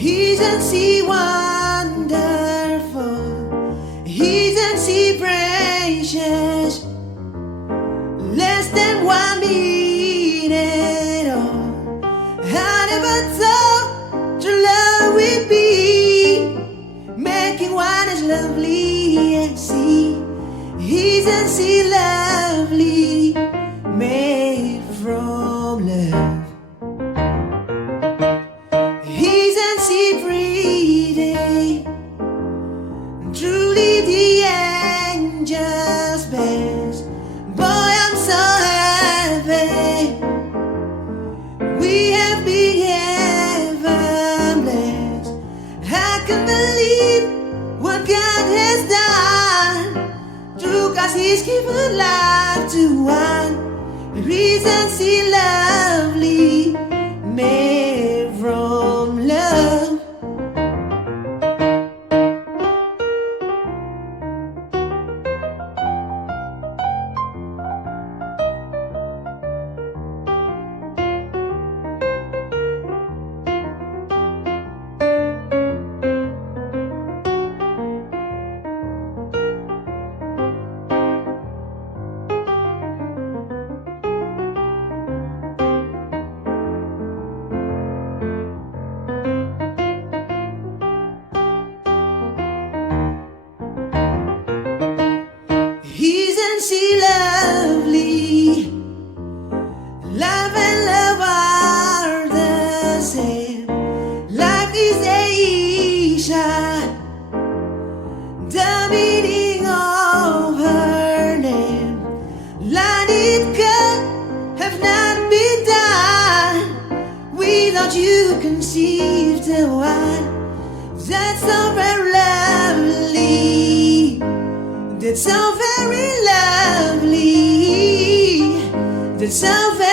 Isn't she wonderful? Isn't she precious? Less than 1 minute or I never thought true love would be making one as lovely as she. Isn't she lovely? Made from love. Isn't she pretty? Truly the angel's best. Boy, I'm so happy. We have been heaven blessed. I can't believe what God has done. True, 'cause He's given life to one. Isn't she lovely? Made from love. Isn't she lovely? Love and love are the same. Life is Aisha, the meaning of her name. Land it could have not been done without you conceived the one. That's so very lovely. That's so very lovely. That's so very